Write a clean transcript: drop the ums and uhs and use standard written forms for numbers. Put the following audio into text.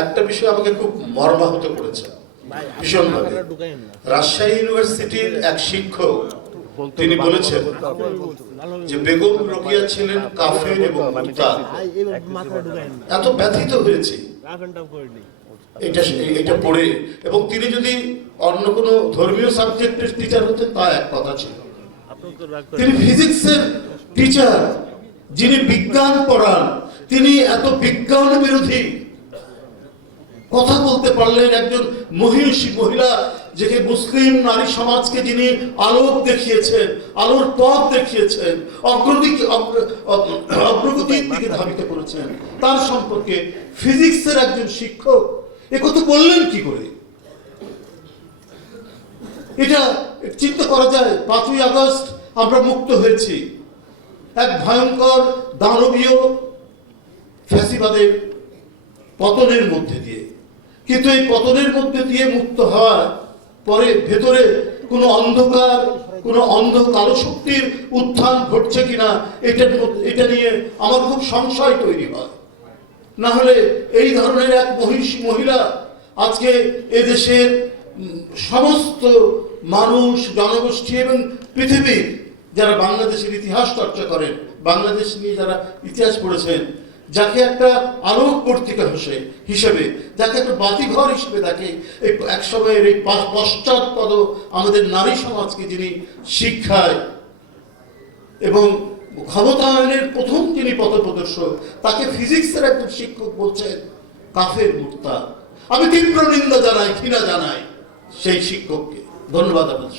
একটা বিষয় আমাকে খুব মর্মাহত করেছে ভীষণভাবে। রাজশাহী ইউনিভার্সিটির এক শিক্ষক তিনি বলেছেন যে বেগম রোকেয়া ছিলেন কাফের এবং মুরতাদ। এত ব্যথিত হয়েছি এটা পড়ে। এবং তিনি যদি অন্য কোনো ধর্মীয় সাবজেক্টের টিচার হতেন তা এক কথা ছিল, তিনি ফিজিক্সের টিচার যিনি বিজ্ঞান পড়ান, তিনি এত বিজ্ঞান বিরোধী কথা বলতে পারলেন। একজন মহিষী মহিলা, যে মুসলিম নারী সমাজকে যিনি আলোক দেখিয়েছেন, আলোর পথ দেখিয়েছেন, অগ্রগতির দিকে ধাবিত করেছেন, তার সম্পর্কে ফিজিক্সের একজন শিক্ষক একথা বললেন কি করে? এটা চিন্তা করা যায়। 5ই আগস্ট আমরা মুক্ত হয়েছি এক ভয়ঙ্কর দানবীয় ফ্যাসিবাদের পতনের মধ্যে দিয়ে, কিন্তু এই পতনের মধ্যে দিয়ে মুক্ত হওয়ার পরে ভেতরে কোনো অন্ধকার, কোনো অন্ধ কালো শক্তির উত্থান ঘটছে কিনা এটা নিয়ে আমার খুব সংশয় তৈরি হয়। না হলে এই ধরনের এক মহিষী মহিলা আজকে এদেশের সমস্ত মানুষ, জনগোষ্ঠী এবং পৃথিবীর যারা বাংলাদেশের ইতিহাস চর্চা করেন, বাংলাদেশ নিয়ে যারা ইতিহাস পড়েছেন, যাকে একটা আলোক পত্রিকা হিসেবে, যাকে একটা বাতিঘর হিসেবে দেখে, এই এক সময়ের এই পশ্চাৎপদ আমাদের নারী সমাজকে যিনি শিক্ষায় এবং ক্ষমতায়নের প্রথম যিনি পথপ্রদর্শক, তাকে ফিজিক্সের একজন শিক্ষক বলছেন কাফের মুরতাদ। আমি তীব্র নিন্দা জানাই, ঘৃণা জানাই সেই শিক্ষককে। ধন্যবাদ আপনাদের।